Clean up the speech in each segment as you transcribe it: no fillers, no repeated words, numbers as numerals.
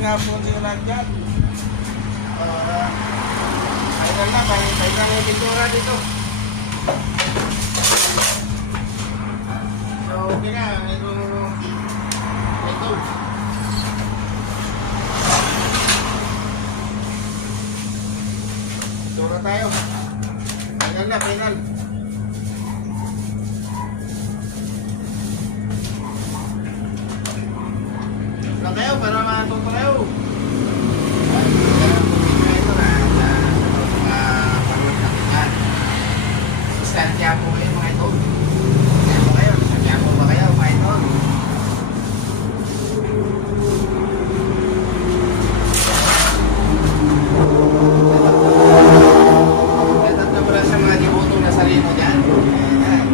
hapon sa lahat dyan. Final na, final yung pintura dito. So, okay na. Ito. Pintura tayo. Final na, final. Lang kayo para matuto kayo. Kaya po kayo mga ito. Kaya po ba kayo mga ito? Dapat na pala sa mga diboto na sarino dyan. Ayan.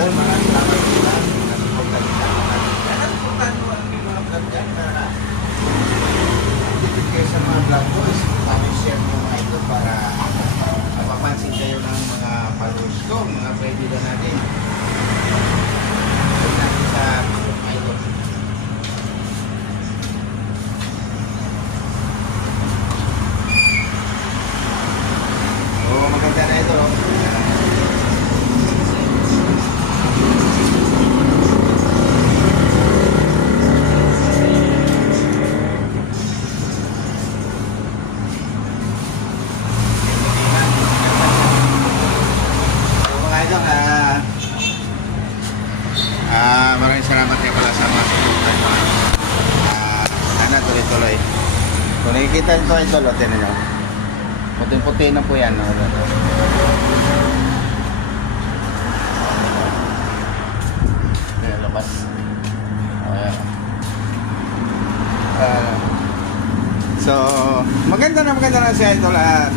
Maraming salamat po lang. Nasuportan sa mga nasuportan po ang mga vlog dyan na activate kayo sa mga vlog ko is share nyo mga ito para mapapansin kayo ng mga followers ko, mga kaibigan natin. Huwag natin sa mga ito. Oo, maganda na ito. Maraming salamat nga pala sa mga suportan nyo. Sana tuloy-tuloy. Kung nakikita nyo ito, lote na nyo. Puting-puti na po yan. Labas. So, maganda na siya ito lahat.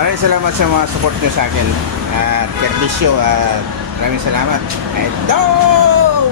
Maraming salamat sa mga support nyo sa akin. At Kervisyo at maraming salamat. Idol!